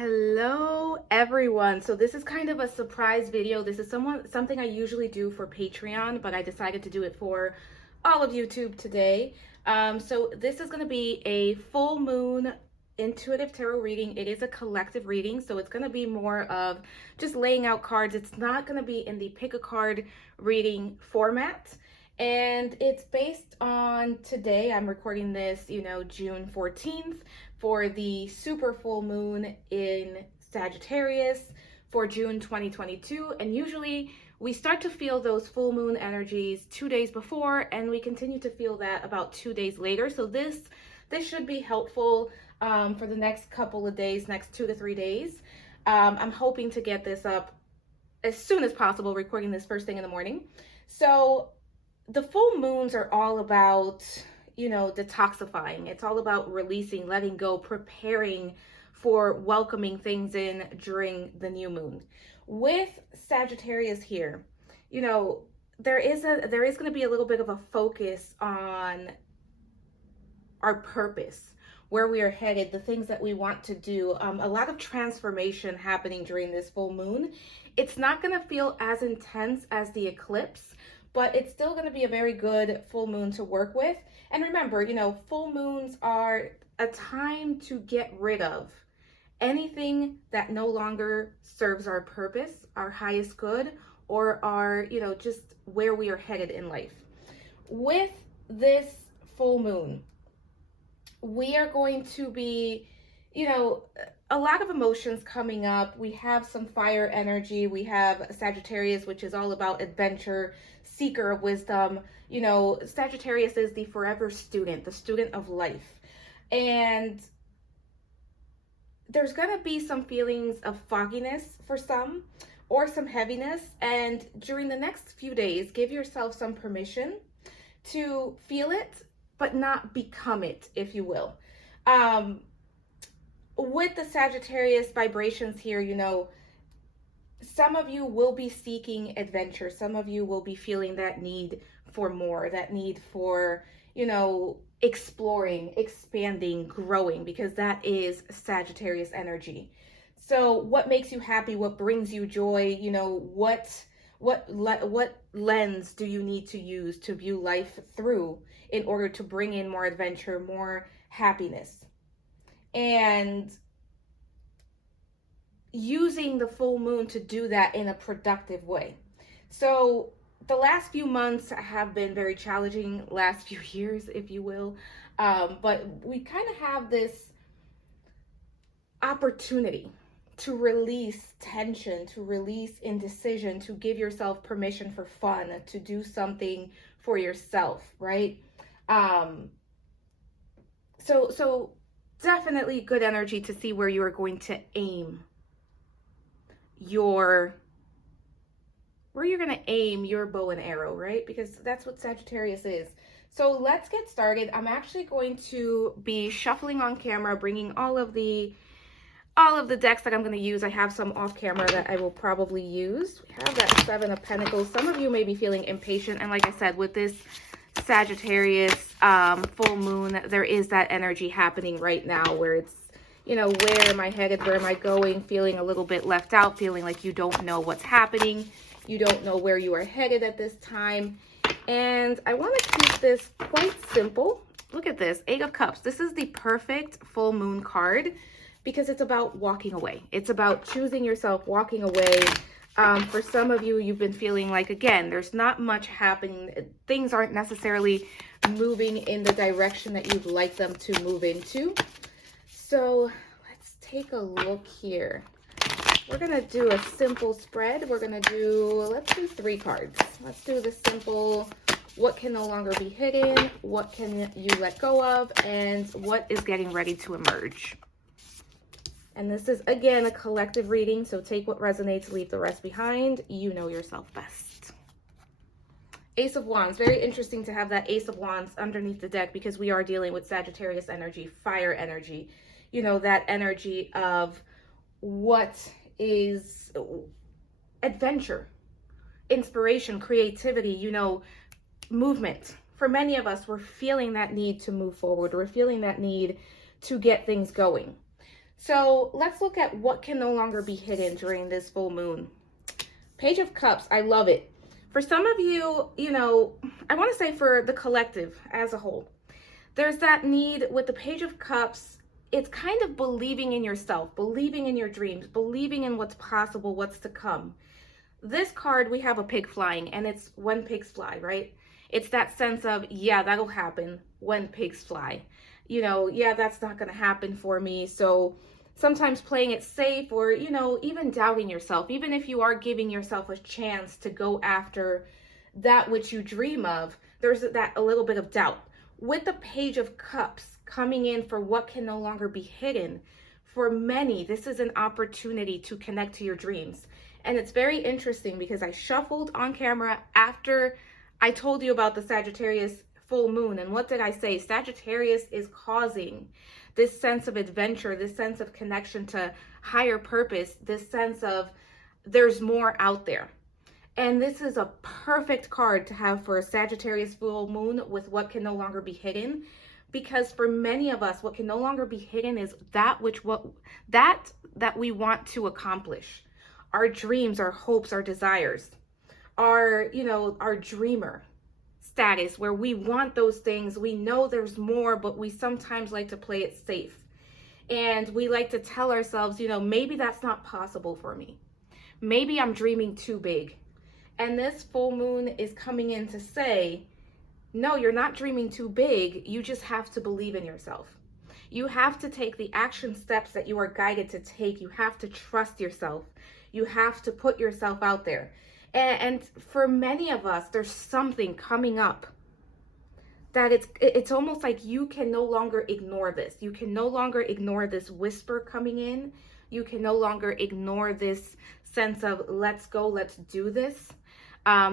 Hello everyone. So this is kind of a surprise video. This is something I usually do for Patreon, but I decided to do it for all of YouTube today. So this is going to be a full moon intuitive tarot reading. It is a collective reading, so it's going to be more of just laying out cards. It's not going to be in the pick a card reading format. And it's based on today. I'm recording this, June 14th for the super full moon in Sagittarius for June 2022. And usually we start to feel those full moon energies 2 days before, and we continue to feel that about 2 days later. So this should be helpful for the next couple of days, next 2 to 3 days. I'm hoping to get this up as soon as possible, recording this first thing in the morning. So the full moons are all about, detoxifying. It's all about releasing, letting go, preparing for welcoming things in during the new moon. With Sagittarius here, there is going to be a little bit of a focus on our purpose, where we are headed, the things that we want to do. A lot of transformation happening during this full moon. It's not going to feel as intense as the eclipse, but it's still going to be a very good full moon to work with. And remember, full moons are a time to get rid of anything that no longer serves our purpose, our highest good, or our, just where we are headed in life. With this full moon, we are going to be, a lot of emotions coming up. We have some fire energy. We have Sagittarius, which is all about adventure, seeker of wisdom. Sagittarius is the forever student, the student of life. And there's going to be some feelings of fogginess for some, or some heaviness. And during the next few days, give yourself some permission to feel it, but not become it, if you will. With the Sagittarius vibrations here, some of you will be seeking adventure. Some of you will be feeling that need for more, that need for, exploring, expanding, growing, because that is Sagittarius energy. So what makes you happy? What brings you joy? What lens do you need to use to view life through in order to bring in more adventure, more happiness? And using the full moon to do that in a productive way. So the last few months have been very challenging, last few years, if you will. But we kind of have this opportunity to release tension, to release indecision, to give yourself permission for fun, to do something for yourself, right? So definitely good energy to see where you are going to aim your bow and arrow, right? Because that's what Sagittarius is. So let's get started. I'm actually going to be shuffling on camera, bringing all of the decks that I'm going to use. I have some off camera that I will probably use. We have that Seven of Pentacles. Some of you may be feeling impatient. And like I said, with this Sagittarius full moon, there is that energy happening right now where it's, where am I headed? Where am I going? Feeling a little bit left out, feeling like you don't know what's happening. You don't know where you are headed at this time. And I want to keep this quite simple. Look at this, Eight of Cups. This is the perfect full moon card because it's about walking away. It's about choosing yourself, walking away. For some of you, you've been feeling like, again, there's not much happening. Things aren't necessarily moving in the direction that you'd like them to move into. So let's take a look here. We're going to do a simple spread. Let's do 3 cards. Let's do the simple, what can no longer be hidden, what can you let go of, and what is getting ready to emerge. And this is, again, a collective reading, so take what resonates, leave the rest behind. You know yourself best. Ace of Wands. Very interesting to have that Ace of Wands underneath the deck because we are dealing with Sagittarius energy, fire energy. That energy of what is adventure, inspiration, creativity, movement. For many of us, we're feeling that need to move forward. We're feeling that need to get things going. So let's look at what can no longer be hidden during this full moon. Page of Cups, I love it. For some of you, I want to say for the collective as a whole, there's that need with the Page of Cups. It's kind of believing in yourself, believing in your dreams, believing in what's possible, what's to come. This card, we have a pig flying, and it's when pigs fly, right? It's that sense of, yeah, that'll happen when pigs fly. Yeah, that's not going to happen for me. So sometimes playing it safe, or, even doubting yourself, even if you are giving yourself a chance to go after that which you dream of, there's that a little bit of doubt. With the Page of Cups coming in for what can no longer be hidden, for many, this is an opportunity to connect to your dreams. And it's very interesting because I shuffled on camera after I told you about the Sagittarius full moon. And what did I say? Sagittarius is causing this sense of adventure, this sense of connection to higher purpose, this sense of there's more out there. And this is a perfect card to have for a Sagittarius full moon with what can no longer be hidden. Because for many of us, what can no longer be hidden is that we want to accomplish. Our dreams, our hopes, our desires, our dreamer status, where we want those things. We know there's more, but we sometimes like to play it safe. And we like to tell ourselves, maybe that's not possible for me. Maybe I'm dreaming too big. And this full moon is coming in to say, no, you're not dreaming too big. You just have to believe in yourself. You have to take the action steps that you are guided to take. You have to trust yourself. You have to put yourself out there. And for many of us, there's something coming up that it's almost like you can no longer ignore this. You can no longer ignore this whisper coming in. You can no longer ignore this sense of let's go, let's do this.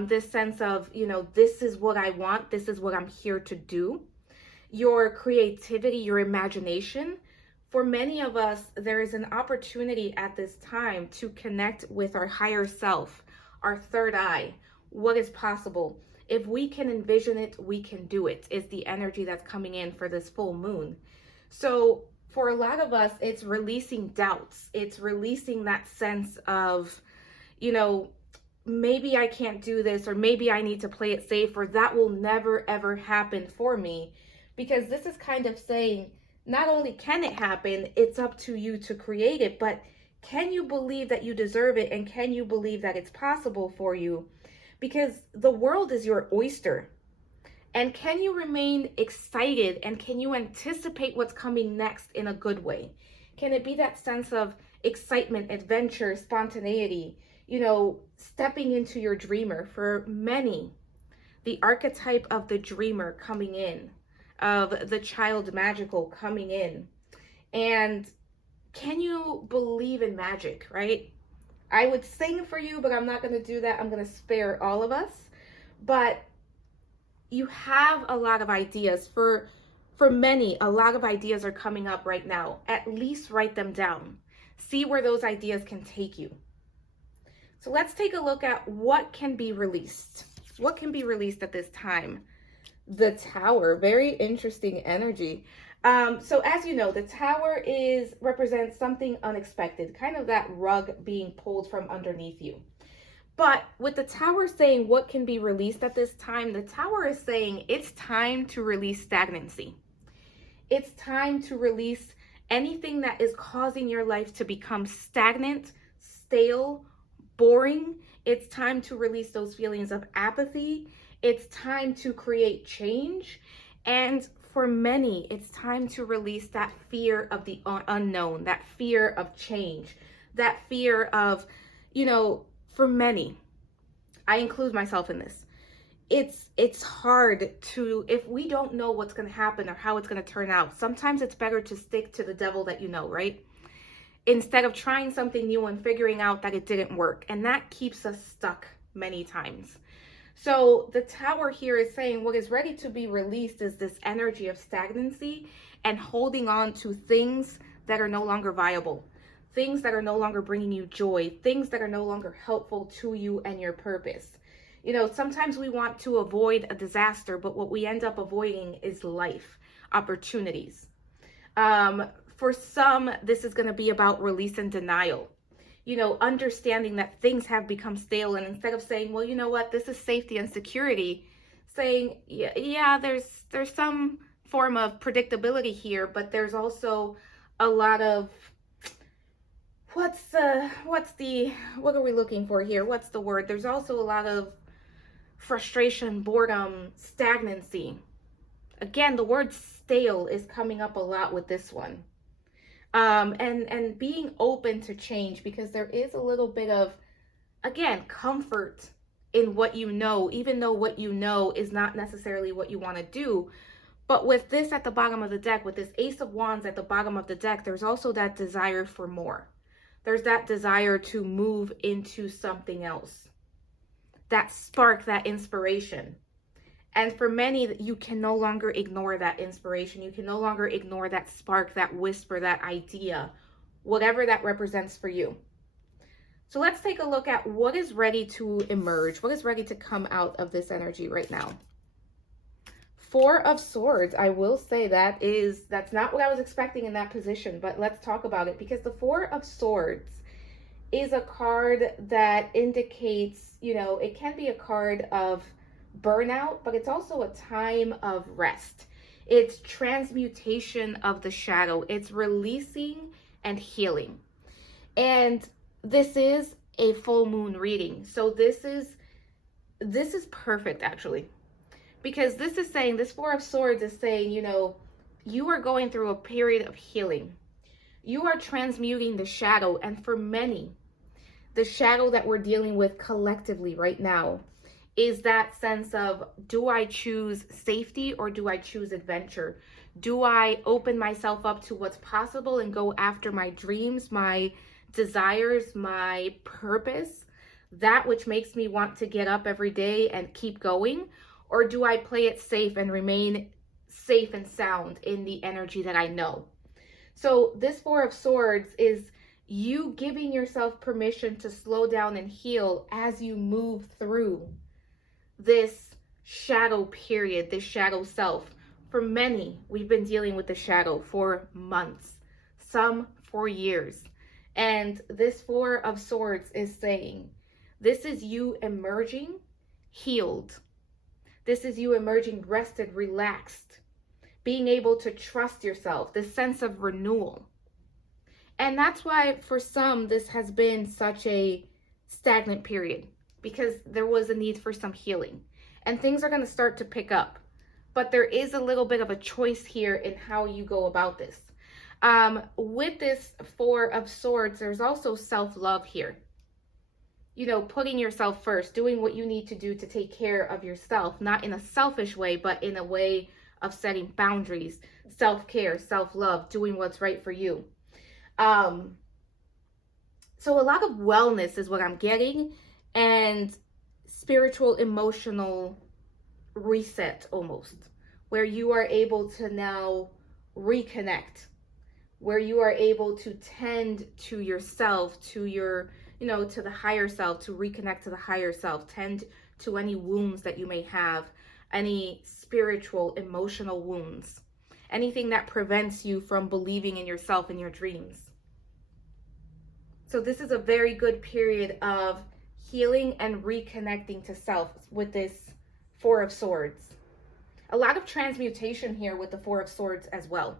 This sense of, this is what I want. This is what I'm here to do. Your creativity, your imagination. For many of us, there is an opportunity at this time to connect with our higher self, our third eye, what is possible. If we can envision it, we can do it, is the energy that's coming in for this full moon. So for a lot of us, it's releasing doubts. It's releasing that sense of, maybe I can't do this, or maybe I need to play it safe, or that will never, ever happen for me. Because this is kind of saying, not only can it happen, it's up to you to create it, but can you believe that you deserve it? And can you believe that it's possible for you? Because the world is your oyster. And can you remain excited, and can you anticipate what's coming next in a good way? Can it be that sense of excitement, adventure, spontaneity, stepping into your dreamer? For many, the archetype of the dreamer coming in, of the child magical coming in. And can you believe in magic, right? I would sing for you, but I'm not going to do that. I'm going to spare all of us. But you have a lot of ideas. For many, a lot of ideas are coming up right now. At least write them down. See where those ideas can take you. So let's take a look at what can be released. What can be released at this time? The Tower, very interesting energy. So as you know, the Tower represents something unexpected, kind of that rug being pulled from underneath you. But with the Tower saying what can be released at this time, the Tower is saying it's time to release stagnancy. It's time to release anything that is causing your life to become stagnant, stale, boring. It's time to release those feelings of apathy. It's time to create change. And for many, it's time to release that fear of the unknown, that fear of change, that fear of, for many, I include myself in this. It's hard to, if we don't know what's going to happen or how it's going to turn out, sometimes it's better to stick to the devil that you know, right? Instead of trying something new and figuring out that it didn't work. And that keeps us stuck many times. So the Tower here is saying what is ready to be released is this energy of stagnancy and holding on to things that are no longer viable, things that are no longer bringing you joy, things that are no longer helpful to you and your purpose. Sometimes we want to avoid a disaster, but what we end up avoiding is life, opportunities. For some, this is going to be about release and denial. You know, understanding that things have become stale, and instead of saying, well, you know what, this is safety and security, saying, yeah, there's some form of predictability here, but there's also a lot of what are we looking for here? What's the word? There's also a lot of frustration, boredom, stagnancy. Again, the word stale is coming up a lot with this one. And being open to change, because there is a little bit of, again, comfort in what you know, even though what you know is not necessarily what you want to do. But with this at the bottom of the deck, with this Ace of Wands at the bottom of the deck, there's also that desire for more. There's that desire to move into something else, that spark, that inspiration. And for many, you can no longer ignore that inspiration. You can no longer ignore that spark, that whisper, that idea, whatever that represents for you. So let's take a look at what is ready to emerge, what is ready to come out of this energy right now. Four of Swords, I will say that's not what I was expecting in that position, but let's talk about it, because the Four of Swords is a card that indicates, you know, it can be a card of burnout, but it's also a time of rest. It's transmutation of the shadow. It's releasing and healing. And this is a full moon reading. So this is perfect, actually. Because this is saying, this Four of Swords is saying, you know, you are going through a period of healing. You are transmuting the shadow. And for many, the shadow that we're dealing with collectively right now is that sense of, do I choose safety or do I choose adventure? Do I open myself up to what's possible and go after my dreams, my desires, my purpose, that which makes me want to get up every day and keep going? Or do I play it safe and remain safe and sound in the energy that I know? So this Four of Swords is you giving yourself permission to slow down and heal as you move through this shadow period, this shadow self. For many, we've been dealing with the shadow for months, some for years. And this Four of Swords is saying, this is you emerging healed. This is you emerging rested, relaxed, being able to trust yourself, this sense of renewal. And that's why for some, this has been such a stagnant period, because there was a need for some healing. And things are going to start to pick up. But there is a little bit of a choice here in how you go about this. With this Four of Swords, there's also self-love here. You know, putting yourself first, doing what you need to do to take care of yourself, not in a selfish way, but in a way of setting boundaries, self-care, self-love, doing what's right for you. So a lot of wellness is what I'm getting, and spiritual, emotional reset almost, where you are able to now reconnect, where you are able to tend to yourself, to your, you know, to the higher self, to reconnect to the higher self, tend to any wounds that you may have, any spiritual, emotional wounds, anything that prevents you from believing in yourself and your dreams. So this is a very good period of healing and reconnecting to self with this Four of Swords. A lot of transmutation here with the Four of Swords as well.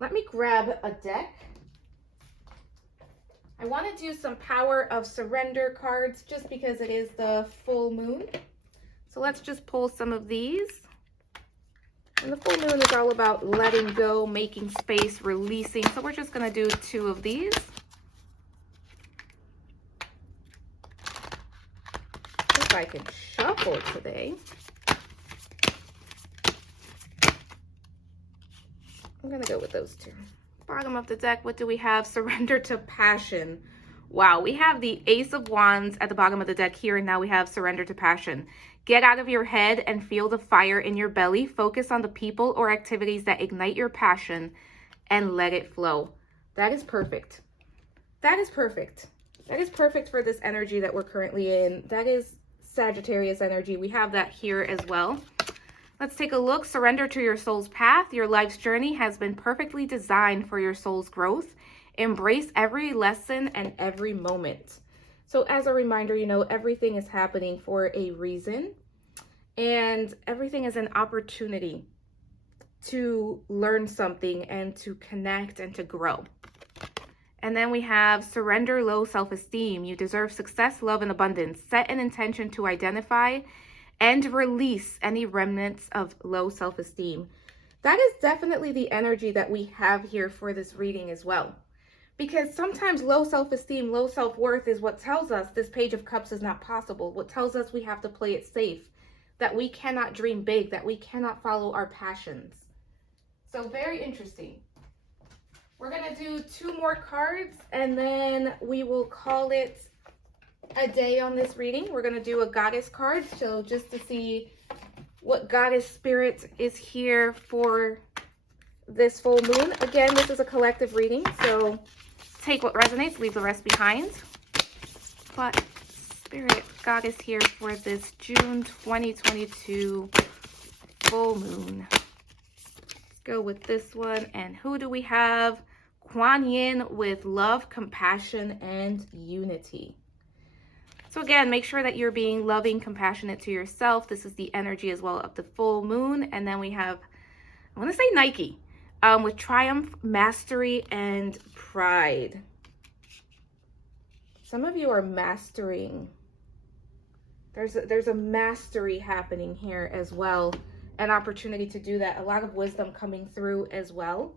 Let me grab a deck. I want to do some Power of Surrender cards just because it is the full moon. So let's just pull some of these. And the full moon is all about letting go, making space, releasing. So we're just going to do two of these. If I can shuffle today. I'm going to go with those two. Bottom of the deck, what do we have? Surrender to passion. Wow, we have the Ace of Wands at the bottom of the deck here, and now we have surrender to passion. Get out of your head and feel the fire in your belly. Focus on the people or activities that ignite your passion and let it flow. That is perfect. That is perfect. That is perfect for this energy that we're currently in. That is Sagittarius energy. We have that here as well. Let's take a look. Surrender to your soul's path. Your life's journey has been perfectly designed for your soul's growth. Embrace every lesson and every moment. So as a reminder, you know, everything is happening for a reason, and everything is an opportunity to learn something and to connect and to grow. And then we have surrender low self-esteem. You deserve success, love, and abundance. Set an intention to identify and release any remnants of low self-esteem. That is definitely the energy that we have here for this reading as well. Because sometimes low self-esteem, low self-worth is what tells us this Page of Cups is not possible. What tells us we have to play it safe, that we cannot dream big, that we cannot follow our passions. So very interesting. We're going to do 2 more cards and then we will call it a day on this reading. We're going to do a goddess card, so just to see what goddess spirit is here for this full moon. Again, this is a collective reading, so take what resonates, leave the rest behind. But spirit, goddess here for this June 2022 full moon. Let's go with this one. And who do we have? Kuan Yin with love, compassion, and unity. So again, make sure that you're being loving, compassionate to yourself. This is the energy as well of the full moon. And then we have, I want to say Nike, with triumph, mastery, and pride. Some of you are mastering. There's a mastery happening here as well. An opportunity to do that. A lot of wisdom coming through as well.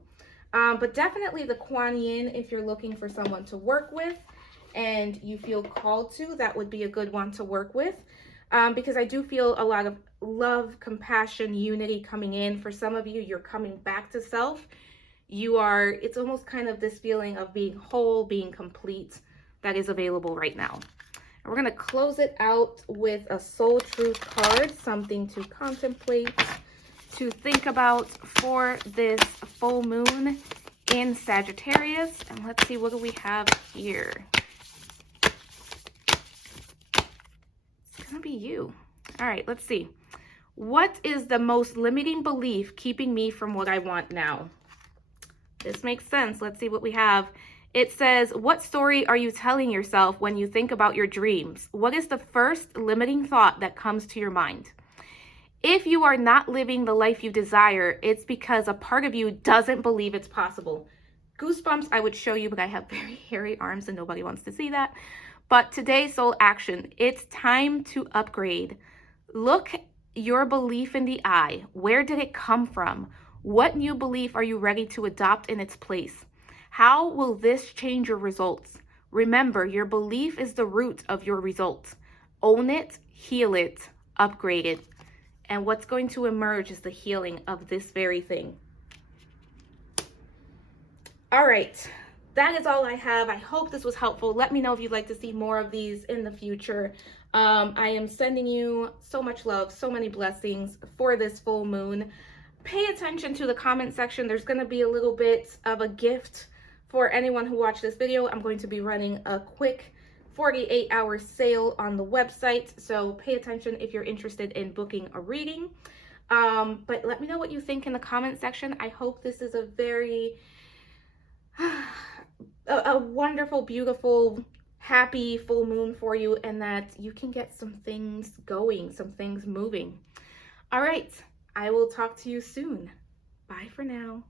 But definitely the Kuan Yin, if you're looking for someone to work with, and you feel called to, that would be a good one to work with, because I do feel a lot of love, compassion, unity coming in. For some of you, you're coming back to self. It's almost kind of this feeling of being whole, being complete, that is available right now. And we're going to close it out with a soul truth card, something to contemplate, to think about for this full moon in Sagittarius. And let's see, what do we have here? Gonna be you. All right, let's see. What is the most limiting belief keeping me from what I want now? This makes sense. Let's see what we have. It says, what story are you telling yourself when you think about your dreams? What is the first limiting thought that comes to your mind? If you are not living the life you desire, it's because a part of you doesn't believe it's possible. Goosebumps, I would show you, but I have very hairy arms and nobody wants to see that. But today's soul action, it's time to upgrade. Look your belief in the eye. Where did it come from? What new belief are you ready to adopt in its place? How will this change your results? Remember, your belief is the root of your results. Own it, heal it, upgrade it. And what's going to emerge is the healing of this very thing. All right. That is all I have. I hope this was helpful. Let me know if you'd like to see more of these in the future. I am sending you so much love, so many blessings for this full moon. Pay attention to the comment section. There's going to be a little bit of a gift for anyone who watched this video. I'm going to be running a quick 48-hour sale on the website. So pay attention if you're interested in booking a reading. But let me know what you think in the comment section. I hope this is a very... a wonderful, beautiful, happy full moon for you, and that you can get some things going, some things moving. All right, I will talk to you soon. Bye for now.